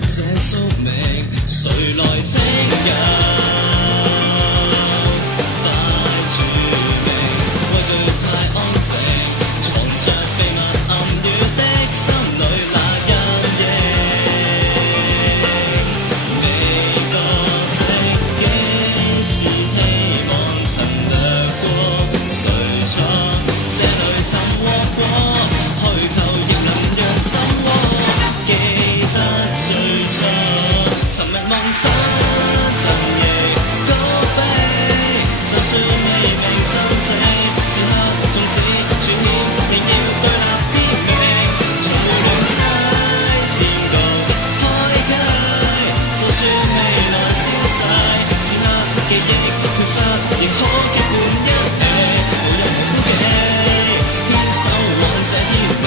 这宿命，谁来清人？快絕命，畏懼太安靜，藏着秘密暗語的心裏那陰影，未覺識幾次希望曾掠過，誰錯？這裏尋獲過，虛構亦能讓心窩。記得最初，尋日夢想曾亦高飛，就算未明生死，此刻縱使轉險，仍要對立天命。隨亂世戰局開啟，就算未來消逝，此刻記憶缺失，亦可結伴一起，無人無顧忌，牽手往這天地。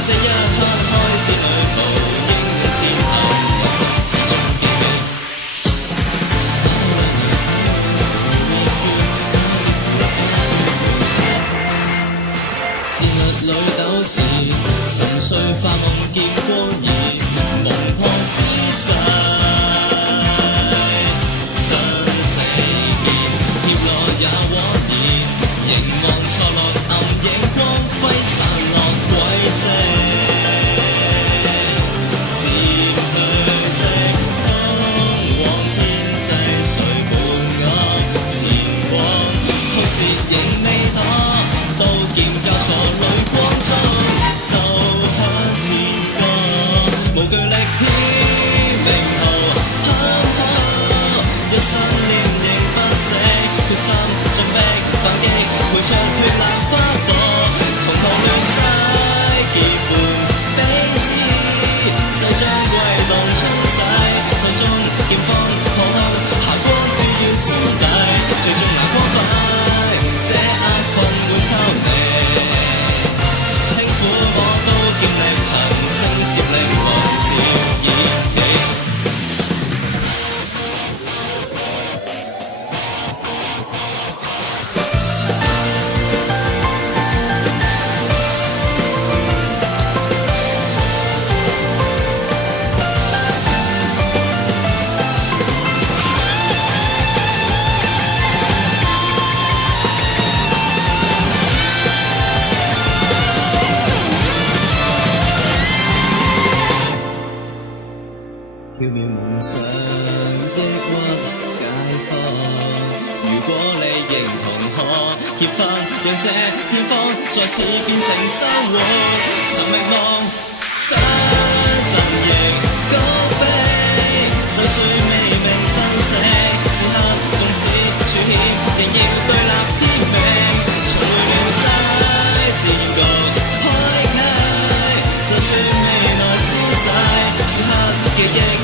這一刻開始旅途，應前行，或是始終記憶。節日裏糾纏，沉睡化夢結果兒，夢破之際，生死劫，葉落也枉然，凝望錯落暗影，光輝散落軌跡。仍未妥，刀劍交錯淚光中，就向前過，無懼力牽命途，一生念仍不死，決心進逼反擊，陪着血藍花朵，同途亂世結伴彼此，勢將歸浪沖洗，手中劍鋒破空，霞光照耀師弟，最終難光輝。這壓憤會抽離，輕撫我刀劍力行，聲攝靈魂照熱氣。縹緲夢想抑鬱解放，如果你認同可結婚，讓這天荒再次變成生活。尋覓夢想陣營高飛，就算未明生死，此刻縱使處險，仍要對立天命。隨亂世戰局開啟，就算未來消逝，此刻記憶。